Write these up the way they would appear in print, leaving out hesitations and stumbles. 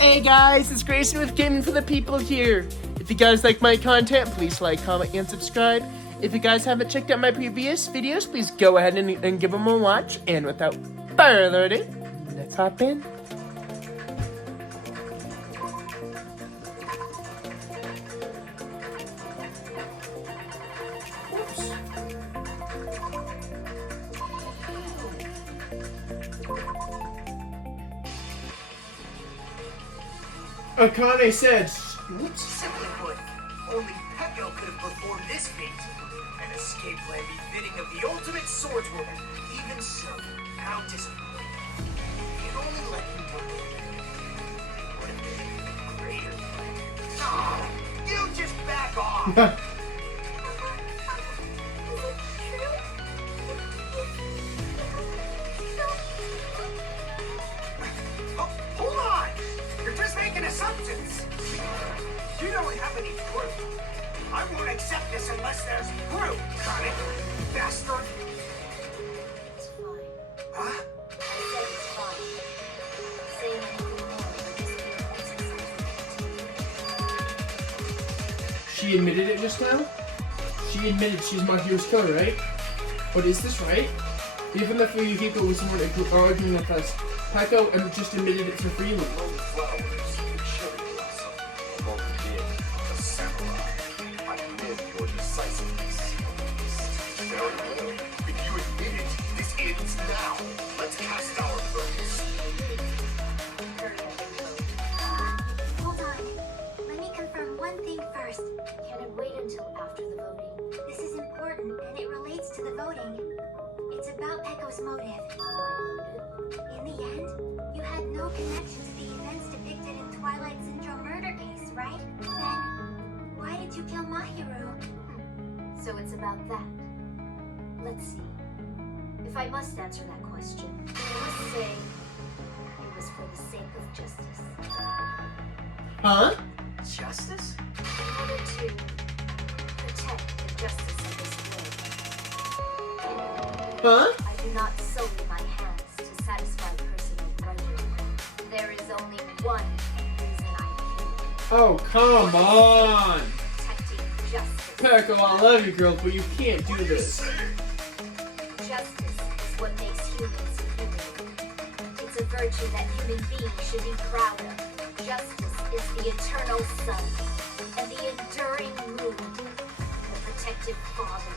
Hey guys, it's Grayson with Gaming for the People here. If you guys like my content, please like, comment, and subscribe. If you guys haven't checked out my previous videos, please go ahead and give them a watch. And without further ado, let's hop in. Akane said, what? Simply put, only Peko could have performed this feat. An escape plan befitting of the ultimate swordswoman. Even so, how disappointing. If you'd only let me do it, would have been a greater plan. Oh, you just back off! Hold on! You're just making assumptions! You don't have any proof. I won't accept this unless there's proof, got it? Bastard! It's fine. Huh? I said it's fine. Saying anything more would just be She admitted it just now? She admitted she's Mahiro's killer, right? But is this right? Even if Yukiko was someone arguing with us, Peko just admitted it to freely. Hold on. Let me confirm one thing first. Can it wait until after the voting? This is important, and it relates to the voting. It's about Peko's motive. In the end, you had no connection to the events depicted in Twilight Syndrome murder case, right? Then, why did you kill Mahiru? So it's about that. Let's see. If I must answer that question, I must say it was for the sake of justice. Huh? Justice? In order to protect the justice of this world. Huh? I do not sully my hands to satisfy personal pleasure. There is only one reason I'm here. Oh, come on! Protecting justice. Peko, I love you, girl, but you can't do this. Justice is what makes humans human. It's a virtue that human beings should be proud of. Justice is the eternal sun and the enduring moon, the protective father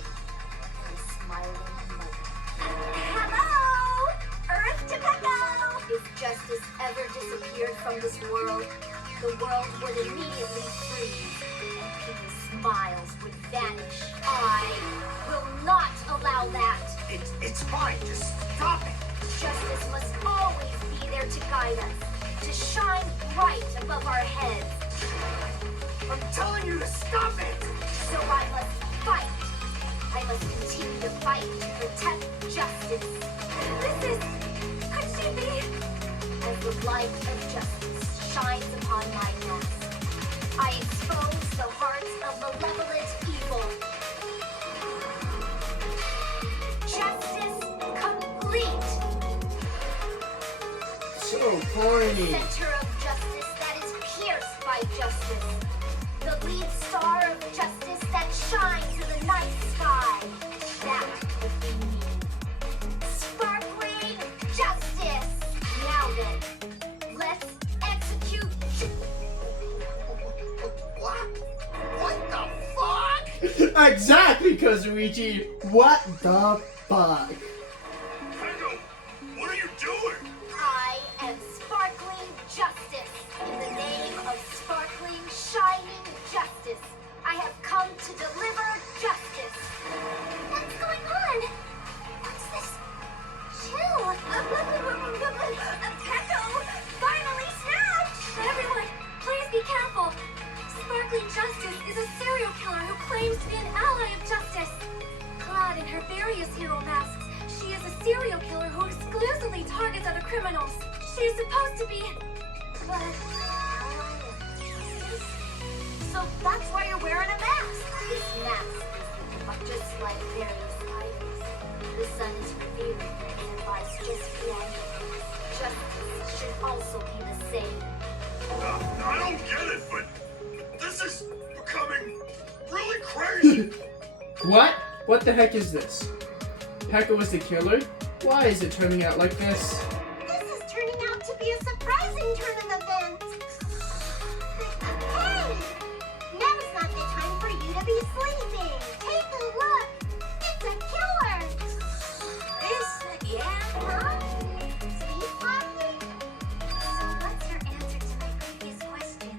and the smiling mother. Hello! Earth to Peko! If justice ever disappeared from this world, the world would immediately freeze and people's smiles would vanish. I will not allow that. It's fine, just stop it! Justice must always be there to guide us, to shine bright above our heads. I'm telling you to stop it! So I must fight. I must continue to fight to protect justice. This is... could she be? As the light of justice shines upon my mask, I expose the hearts of malevolent evil. Justice complete. So corny. Center of justice that is pierced by justice. The lead star of justice that shines in the night sky. That would be me. Sparkling justice. Now then, let's execute. What the fuck? Exactly, Kazuichi. What the fuck? Peko, what are you doing? I am sparkling justice. In the name of sparkling, shining justice, I have come to deliver justice. What's going on? What's this? Chill. Peko finally snapped. Everyone, please be careful. Sparkling Justice is a serial killer who claims to be an ally of justice. Clad in her various hero masks, she is a serial killer who exclusively targets other criminals. She is supposed to be... but... So that's why you're wearing a mask. This mask is just like various items. The sun is revealing and lies just beyond it. Justice should also be the same. I don't get it, but this is becoming really crazy. What? What the heck is this? Pekka was the killer? Why is it turning out like this? This is turning out to be a surprising turn of events. Hey! Now's not the time for you to be sleeping. Take a look. It's a killer. This again, huh? Sleepwalking? So what's your answer to my previous question?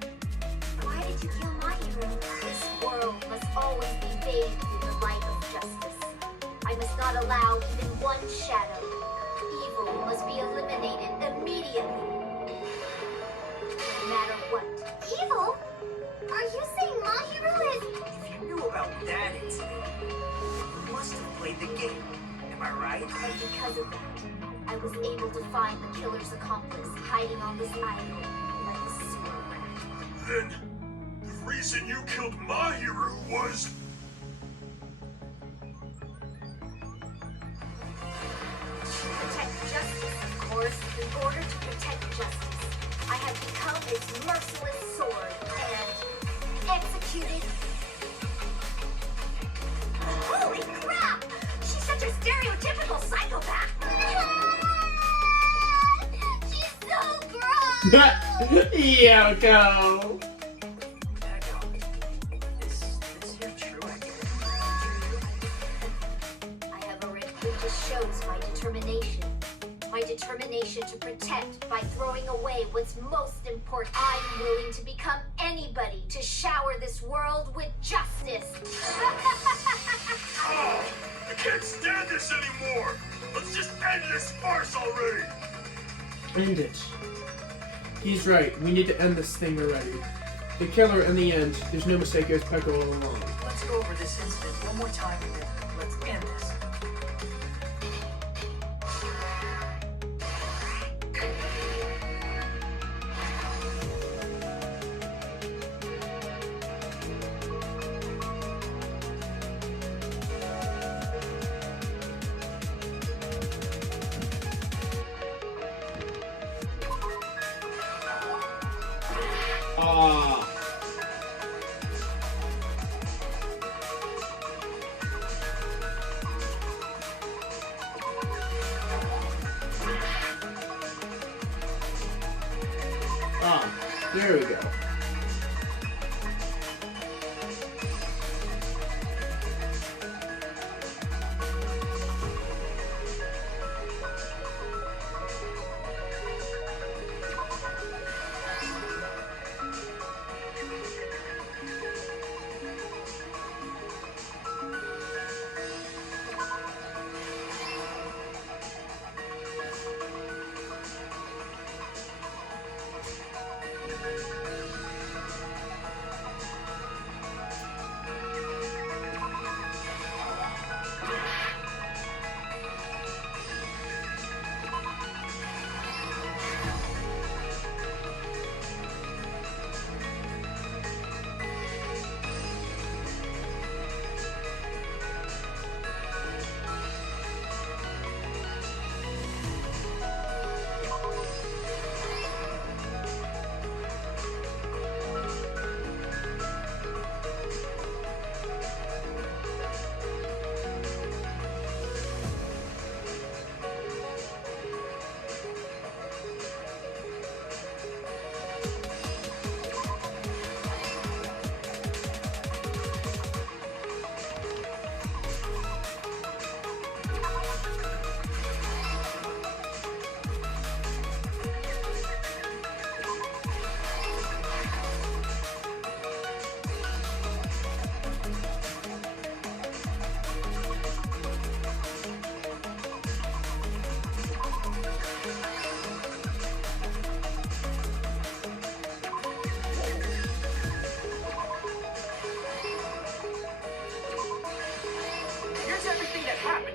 Why did you kill my hero? This world must always be bathed in the light of justice. I must not allow even one shadow. Evil must be eliminated immediately. No matter what. Evil? Are you saying Mahiru is... If you knew about that incident, you must have played the game. Am I right? And because of that, I was able to find the killer's accomplice hiding on this island like a sewer rat. Then the reason you killed Mahiru was... Protect justice, of course. In order to protect justice, I have become its merciless sword and executed. Holy crap! She's such a stereotypical psychopath. She's so gross. Yoko! Pekka, is here true, I guess? I have already. It just shows my determination. My determination to protect by throwing away what's most important. I'm willing to become anybody to shower this world with justice. Oh, I can't stand this anymore. Let's just end this farce already. End it. He's right. We need to end this thing already. The killer in the end, there's no mistake, it was Pekka all along. Let's go over this incident one more time and then let's end this. Ah. Ah, there we go.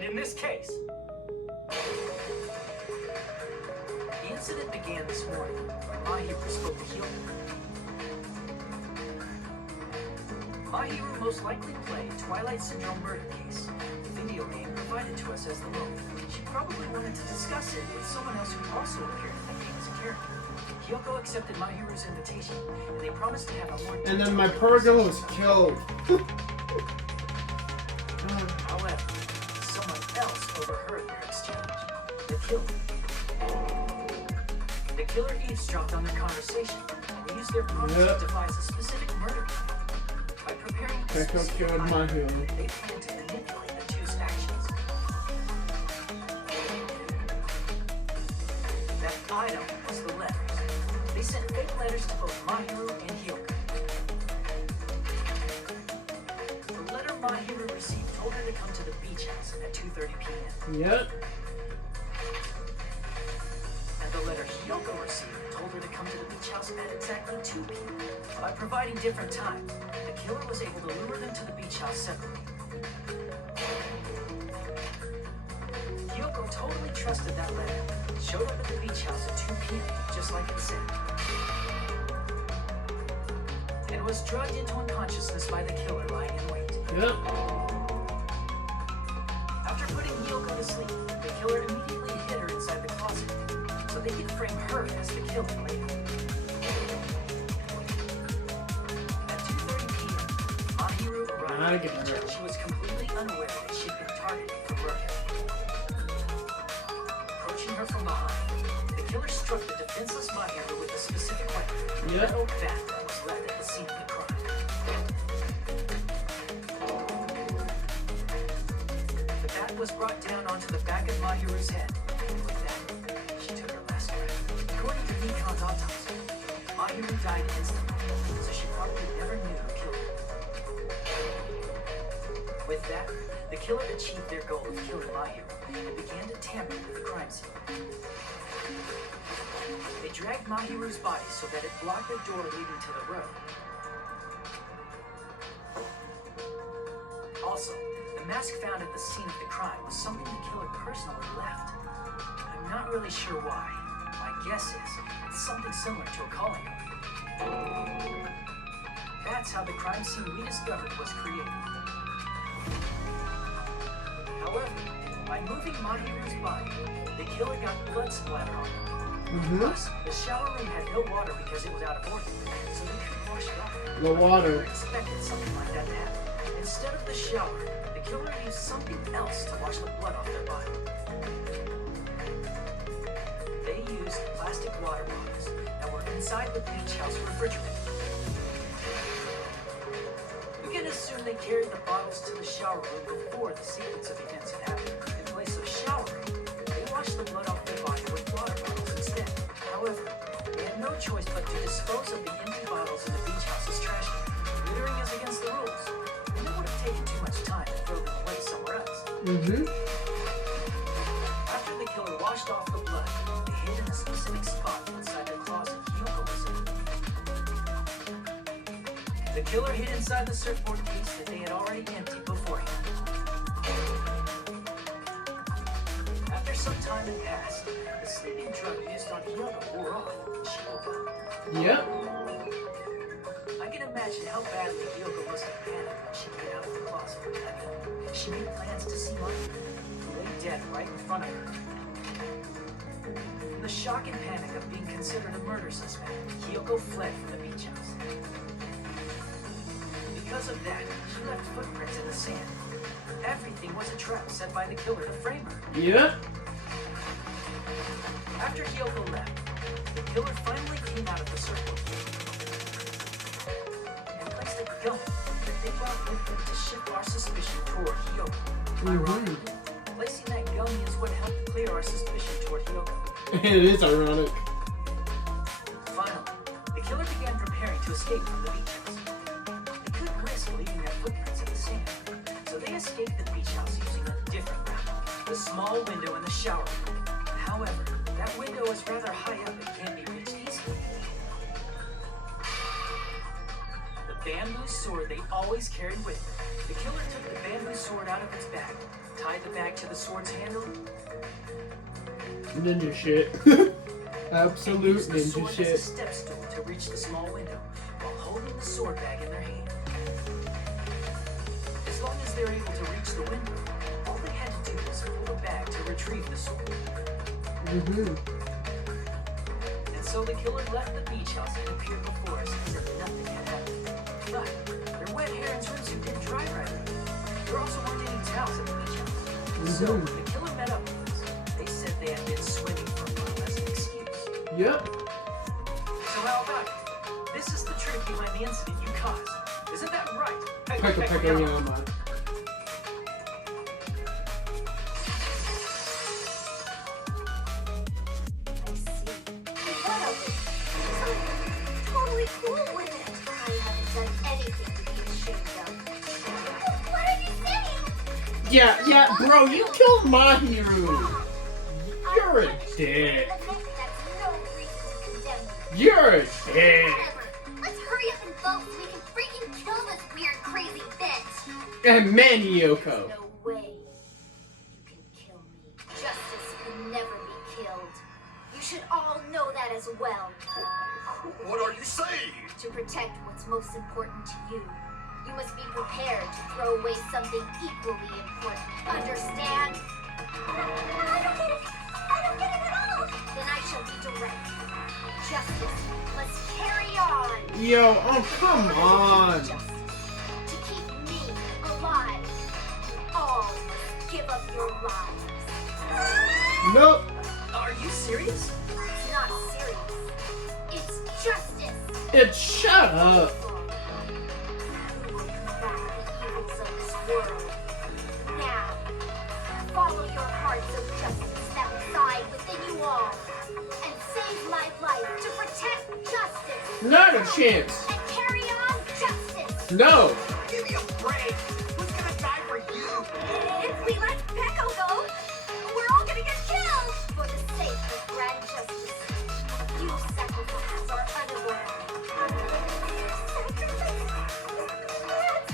in this case. The incident began this morning when Mahiru spoke to Hyogo. Mahiru most likely played Twilight Syndrome murder case, the video game provided to us as the loan. She probably wanted to discuss it with someone else who also appeared in the game as a character. Hyoko accepted Mahiru's invitation, and they promised to have a more And then my poor girl was killed. However, someone else overheard their exchange. The killer. The killer eavesdropped on their conversation and used their promise to devise a specific murder plan. By preparing a Peko specific killed item, Mahiru. they planned to manipulate the two's actions. That item was the letters. They sent fake letters to both Mahiru and Hyoko. The letter Mahiru received told her to come to the beach house at 2:30 p.m. Yep. And the letter Hyoko received told her to come to the beach house at exactly 2 p.m. By providing different times, the killer was able to lure them to the beach house separately. Hyoko totally trusted that letter, showed up at the beach house at 2 p.m., just like it said, and was drugged into unconsciousness by the killer lying in wait. Yep. After putting Hyoko to sleep, the killer immediately hid her inside the closet, so they could frame her as the killer later. At 2:30 p.m., Mahiru arrived, and she was completely unaware that she'd been targeted for murder. Approaching her from behind, the killer struck the defenseless Mahiru with a specific weapon, a metal bat that was left at the scene of the crime. The bat was brought down onto the back of Mahiru's head, and with that, she took her last breath. According to Nikon's autopsy, Mahiru died instantly, so she probably never knew who killed her. With that, the killer achieved their goal of killing Mahiru and began to tamper with the crime scene. They dragged Mahiru's body so that it blocked the door leading to the road. Also, the mask found at the scene of the crime was something the killer personally left. I'm not really sure why. My guess is it's something similar to a calling card. That's how the crime scene we discovered was created. However, by moving Mahiru's body, the killer got blood splatter on him. Plus, the shower room had no water because it was out of order, so they couldn't wash it off. The water. They expected something like that to happen. Instead of the shower, the killer used something else to wash the blood off their body. They used plastic water bottles that were inside the beach house refrigerator. We can assume they carried the bottles to the shower room before the sequence of events had happened. In place of showering, they washed the blood off their body with water bottles instead. However, they had no choice but to dispose of the empty bottles in the beach house's trash can. Littering is against the rules, and it would have taken too much time to throw them away somewhere else. After the killer washed off the blood, they hid in a specific spot inside the closet Hyoko was in. The killer hid inside the surfboard case that they had already emptied beforehand. After some time had passed, the sleeping drug used on Hyoko wore off, and she woke up. Yep. I can imagine how badly Hyoko must have panicked when she came out of the closet. I mean, she made plans to see Mahiru, who lay dead right in front of her. In the shock and panic of being considered a murder suspect, Hyoko fled from the beach house. Because of that, she left footprints in the sand. Everything was a trap set by the killer to frame her. Yep. After Hyoko left, the killer finally came out of the circle and placed a gun that they brought with them to shift our suspicion toward Hyoko. Ironically, placing that gun is what helped clear our suspicion toward Hyoko. It is ironic. Finally, the killer began preparing to escape from the beach house. They couldn't risk leaving their footprints in the sand, so they escaped the beach house using a different route, the small window in the shower room. However, that window is rather high up and can't be reached easily. The bamboo sword they always carried with them. The killer took the bamboo sword out of its bag, tied the bag to the sword's handle, Ninja shit. Absolute and used the ninja sword as a shit. step stool to reach the small window while holding the sword bag in their hand. As long as they were able to reach the window, all they had to do was pull the bag to retrieve the sword. And so So the killer left the beach house and appeared before us as if nothing had happened. But their wet hair and swimsuit didn't dry right away. There also weren't any towels at the beach house. So when the killer met up with us, they said they had been swimming for a while as an excuse. Yep. So how about it? This is the truth behind the incident you caused. Isn't that right? Pekka, yeah, man. Totally cool with it. I haven't done anything to be ashamed of. What are you saying? Yeah, bro, you killed Mahiru. You're a dick. That's no reason to condemn you. You're a dick. Whatever. Let's hurry up and vote so we can freaking kill this weird, crazy bitch. And man, Yoko. No way you can kill me. Justice can never be killed. You should all know that as well. What are you saying? To protect what's most important to you, you must be prepared to throw away something equally important. Understand? I don't get it. I don't get it at all. Then I shall be direct. Justice must carry on. Yo, oh, come on. Justice. To keep me alive, you all must give up your lives. Nope. Are you serious? It's not serious. It's justice. It's shut up. Who will combat the evils of this world? Now, follow your hearts of justice that reside within you all, and save my life to protect justice. Not a chance. And carry on justice. No. Give me a break. Who's gonna die for you? If we let Peko go, we're all gonna get killed. For the sake of grand justice, you sacrifices are unavoidable.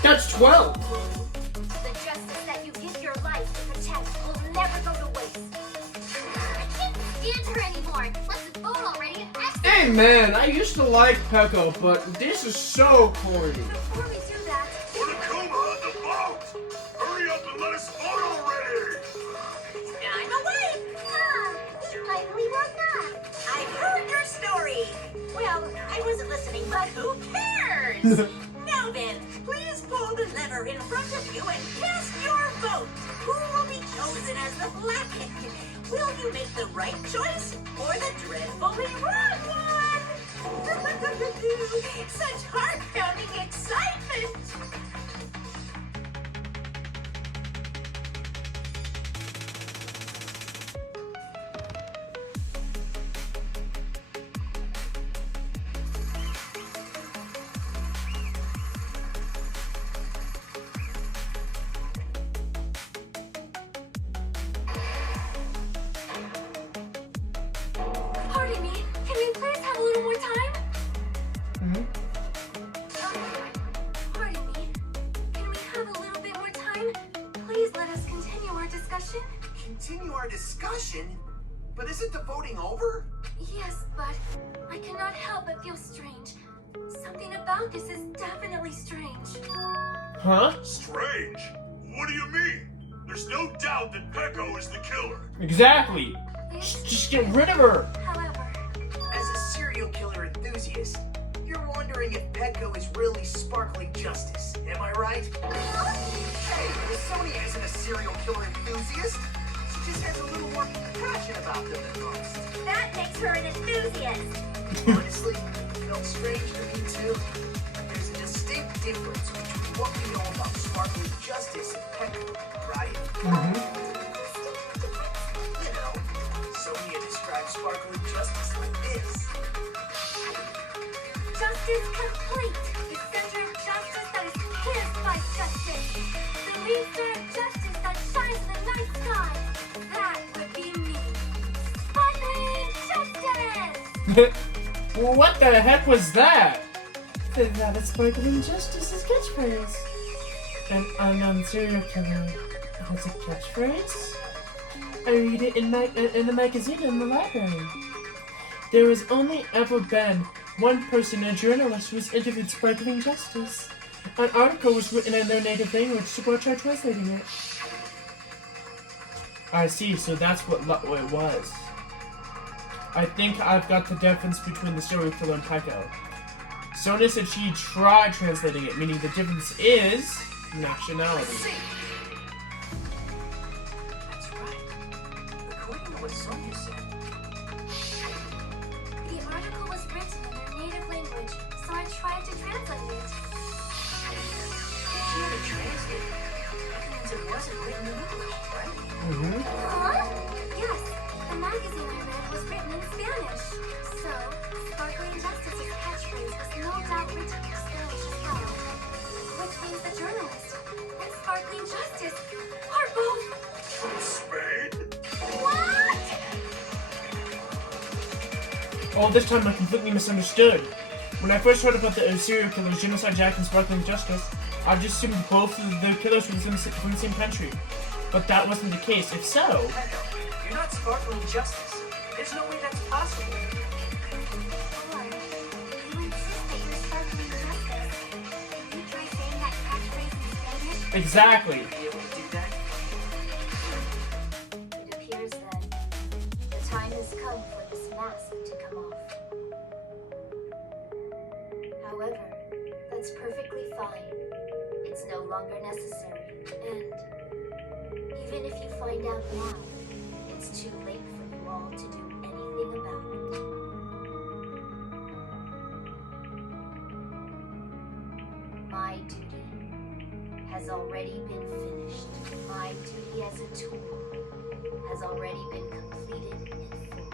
That's 12. The justice that you give your life to protect will never go to waste. I can't stand her anymore. Let's vote already. Hey man, I used to like Peko, but this is so corny. Before we do that, Monokuma, the boat! Hurry up and let us vote already! I'm awake. likely will not. I've heard your story. Well, I wasn't listening, but who cares? Now then, please pull the lever in front of you and cast your vote. Who will be chosen as the Blackhead? Will you make the right choice or the dreadfully wrong one? Such heart-pounding excitement! Pardon me, can we please have a little more time? Pardon me, can we have a little bit more time? Please let us continue our discussion. Continue our discussion? But isn't the voting over? Yes, but I cannot help but feel strange. Something about this is definitely strange. Huh? Strange? What do you mean? There's no doubt that Peko is the killer. Exactly. Just get rid of her. However, As a serial killer enthusiast, you're wondering if Peko is really sparkling justice. Am I right? Hey, Sonia isn't a serial killer enthusiast. She just has a little more passion about them than most. that makes her an enthusiast. Honestly, it felt strange to me too. There's a distinct difference between what we know about sparkling justice and Peko, right? You know, Sonia describes sparkling justice like this. Justice complete. The center of justice that is pierced by justice. The leader of justice that shines in the night sky. That would be me. Sparkling justice! Well, what the heck was that? That is sparkling justice's catchphrase. An unknown serial killer has a catchphrase? I read it in the magazine in the library. There has only ever been one person, a journalist, who has interviewed Sparkling Justice. An article was written in their native language, so we'll try translating it. I see, so that's what it was. I think I've got the difference between the serial killer and Peko. Sonia said she tried translating it, meaning the difference is nationality. See. That's right. According to what Sonia said, The article was written in their native language, so I tried to translate it. if she had to translate, that means it wasn't written in English, right? Mm-hmm. Huh? Yes, the magazine I read was written in Spanish. So, Sparkling Justice's catchphrase was no doubt written in Spanish as well. Which means the journalist and Sparkling Justice are both... From Spain? What? All this time I completely misunderstood. When I first heard about the serial killers, Genocide Jack and Sparkling Justice, I just assumed both of the killers were from the same country. But that wasn't the case. If so... Peko, you're not Sparkling Justice. There's no way that's possible. Or, you insist that you're Sparkling Justice. Can you try saying that catchphrase in Spanish? Exactly. Be able to do that? It appears that the time has come for this mask to come off. However, that's perfectly fine. It's no longer necessary. And even if you find out now, it's too late for you all to do anything about it. My duty has already been finished. My duty as a tool has already been completed in full.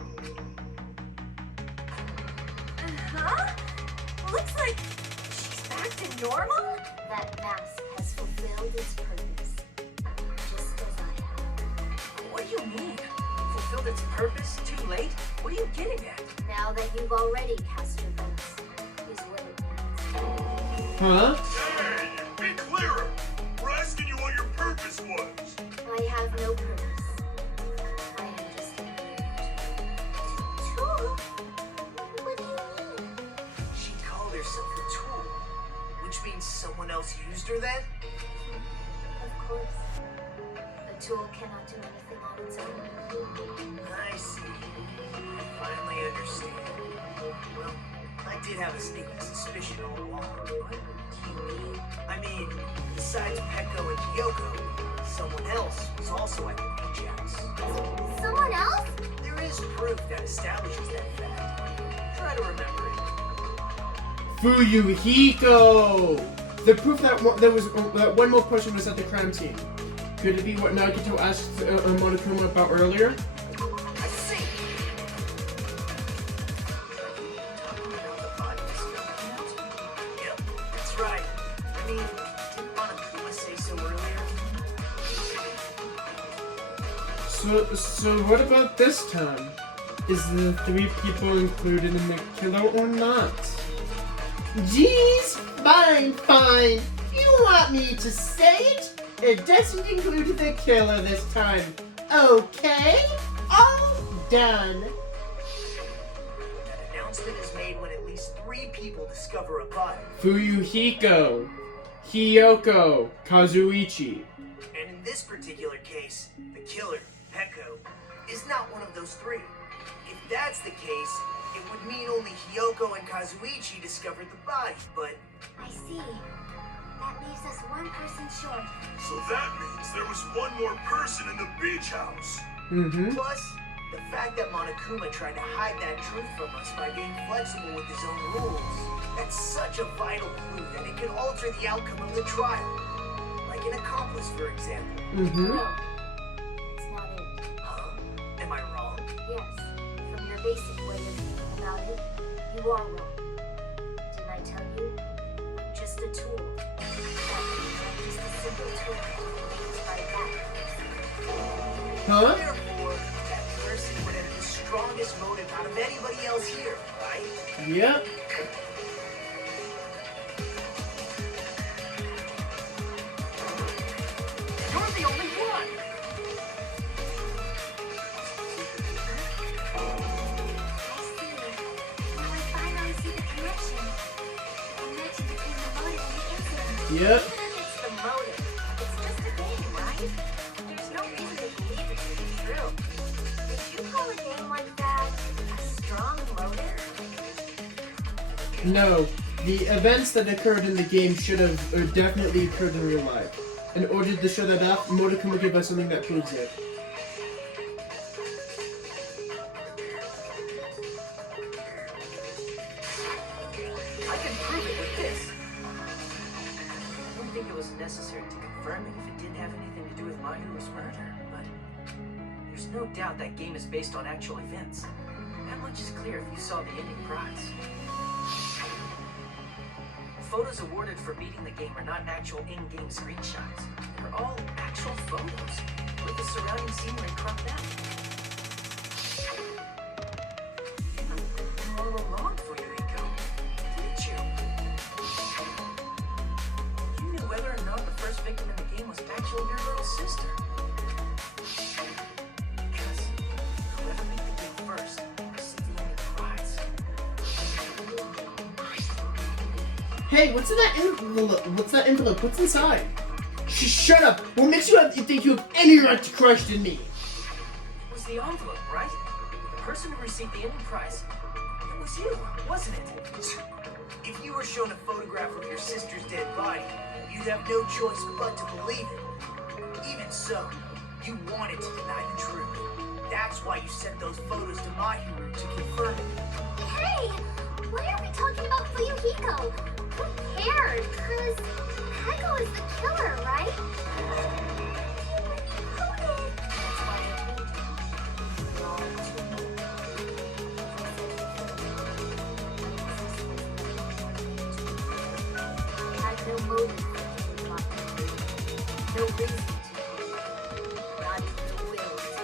Huh? Looks like she's back to normal? That mask has fulfilled its purpose, just as I have. What do you mean? Fulfilled its purpose? Too late? What are you getting at? Now that you've already cast your votes, is what it means. Huh? Hey, be clearer. We're asking you what your purpose was. I have no purpose. I am just a tool. What do you mean? She called herself a tool, which means someone else used her then? Of course. A tool cannot do anything on its own. I see. I finally understand. Well, I did have a sneaking suspicion all along. What do you mean? I mean, besides Peko and Kyoko, someone else was also at the beach house. Someone else? There is proof that establishes that fact. Try to remember it. Fuyuhiko! The proof that that one more person was at the crime scene. Could it be what Nagito asked Monokuma about earlier? I see. Talking about the body discovered. Yep, that's right. I mean, didn't Monokuma say so earlier? So what about this time? Is the 3 people included in the killer or not? Geez, fine. You want me to say it? It doesn't include the killer this time. Okay? All done. That announcement is made when at least 3 people discover a body. Fuyuhiko, Hiyoko, Kazuichi. And in this particular case, the killer, Peko, is not one of those 3. If that's the case, it would mean only Hiyoko and Kazuichi discovered the body, but I see. That leaves us one person short. So that means there was one more person in the beach house. Mm-hmm. plus, the fact that Monokuma tried to hide that truth from us by being flexible with his own rules, that's such a vital clue that it can alter the outcome of the trial. Like an accomplice, for example. Mm-hmm. No, it's not it. Huh? Am I wrong? Yes, from your basic way of thinking about it, you are wrong. Didn't I tell you? I'm just a tool. I'm just a simple tool to be by that. Huh? Therefore, that person would have the strongest motive out of anybody else here, right? Yep. You're the only one! I see. Now I finally see the connection. The connection between the motive and the incident. Yep. Even if it's the motive, it's just a game, right? There's no reason to believe it to be true. Did you call a game like that a No, the events that occurred in the game should have or definitely occurred in real life. In order to show that up, Mordecai will give us something that proves it. I can prove it with this. I don't think it was necessary to confirm it if it didn't have anything to do with Mahiru's murder, but there's no doubt that game is based on actual events. That much is clear if you saw the ending prize. Photos awarded for beating the game are not actual in-game screenshots. They're all actual photos with the surrounding scenery cropped out. All along for you, Hiko, didn't you? You knew whether or not the first victim in the game was actually your little sister. Because whoever beat the game first received the ending prize. Hey, what's in that envelope? What's that envelope? What's inside? Shut up! What makes you think you have any right to question me? It was the envelope, right? The person who received the ending prize. It was you, wasn't it? If you were shown a photograph of your sister's dead body, you'd have no choice but to believe it. Even so, you wanted to deny the truth. That's why you sent those photos to Mahiru to confirm it. Hey! Why are we talking about Fuyuhiko? Who cares? Cause Peko is the killer, right? Who did? That's why I hate him. We're all too I had no motive to do my no reason to. Not even the will to.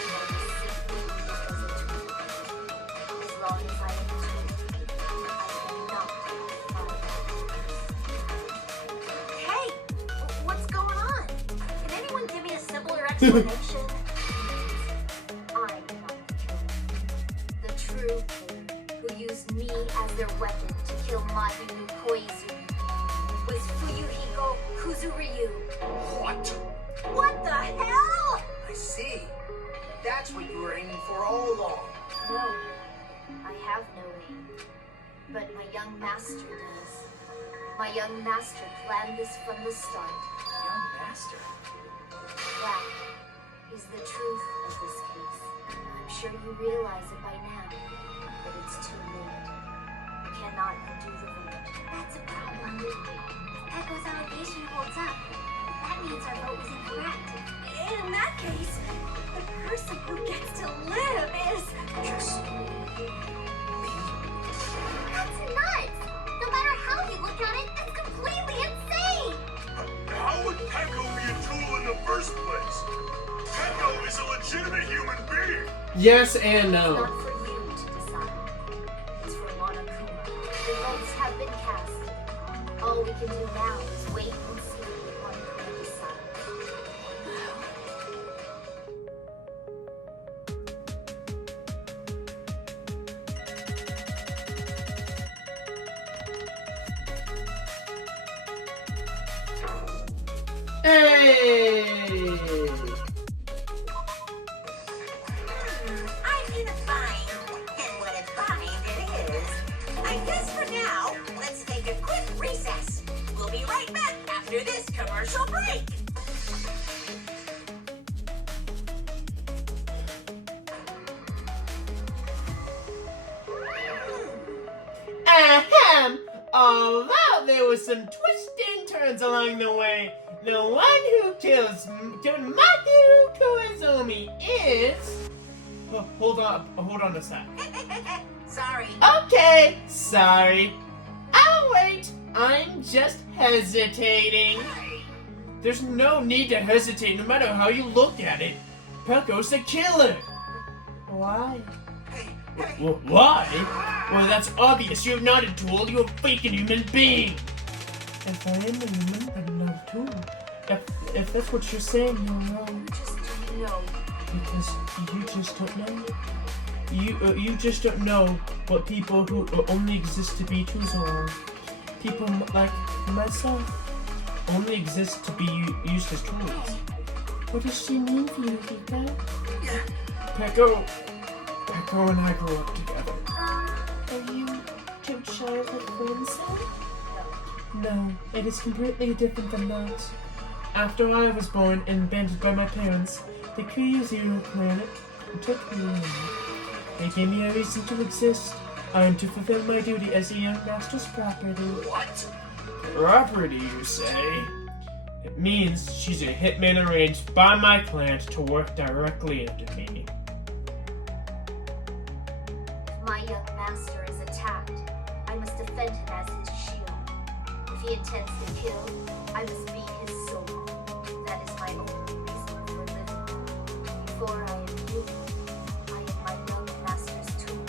I was simply because it's true. As long as I am true, I cannot find Hey! What's going on? Can anyone give me a simpler explanation? I'm not the true killer who used me as their weapon to kill Mahiru Koizumi. Was Fuyuhiko Kuzuryu. What? What the hell? I see. That's what you were aiming for all along. No, I have no aim. But my young master does. My young master planned this from the start. Young master. That is the truth of this case. I'm sure you realize it by now, but it's too late. I cannot undo the vote. That's a problem. If Peko's allegation holds up, that means our vote was incorrect. In that case, the person who gets to live is... Just That's nuts! No matter how you look at it, that's completely insane! How would Peko be a tool in the first place? Peko is a legitimate human being. Yes and It's no. not for you to decide. It's for Monokuma. The votes have been cast. All we can do now is wait and see what Monokuma decides. Hey! I'm gonna find, and what a find it is. I guess for now, let's take a quick recess. We'll be right back after this commercial break. Ahem! Although there was some twists and turns along the way, the one who killed Mahiru Koizumi is... Oh, hold on a sec. Sorry. Okay, sorry. I'll wait. I'm just hesitating. There's no need to hesitate no matter how you look at it. Peko's the killer. Why? Why? Well, that's obvious. You're not a tool. You're a freaking human being. If I am a human, I'm not a tool. If that's what you're saying, you're wrong. Just don't know. Because you just don't know. You just don't know what people who only exist to be tools are. People like myself only exist to be used as tools. What does she mean for you, Hiko? Peko and I grew up together. Are you two childhood friends then? No. No, it is completely different than that. After I was born and abandoned by my parents, the Kree Zero planet took me in. They gave me a reason to exist. I am to fulfill my duty as a young master's property. What? Property, you say? It means she's a hitman arranged by my clan to work directly under me. If my young master is attacked, I must defend him as his shield. If he intends to kill, I must be his soul. That is my only reason for living. Before I am human, I am my young master's tool,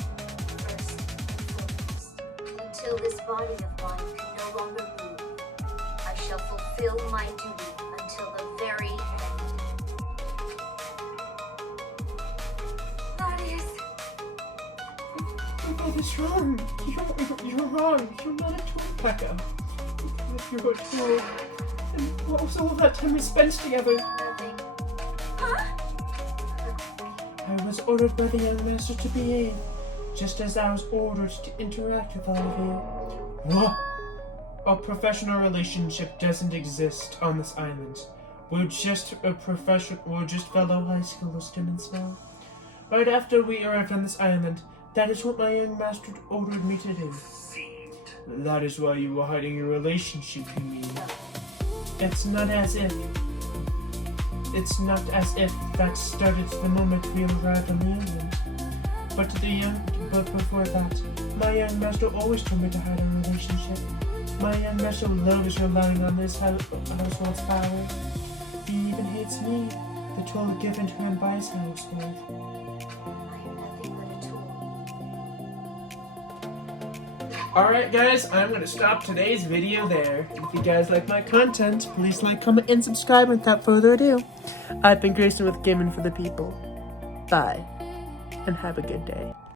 first and foremost. Until this body of mine can no longer move, I shall fulfill my duty until the very end. That is... That is wrong. You're wrong. You're not a tool, Pekka. If you're a tool, then what was all that time we spent together? Nothing. Huh? I was ordered by the young master to behave, just as I was ordered to interact with all of you. What? A professional relationship doesn't exist on this island. We're just fellow high school students now. Right after we arrived on this island, that is what my young master ordered me to do. Fiend. That is why you were hiding your relationship, you mean? It's not as if that started the moment we arrived on the island. But before that, my young master always told me to hide our relationship. My young master loves relying on this household's power. He even hates me, the tool given to him by his household. I am nothing but a tool. Alright guys, I'm going to stop today's video there. If you guys like my content, please like, comment, and subscribe. Without further ado, I've been Grayson with Gaming for the People. Bye, and have a good day.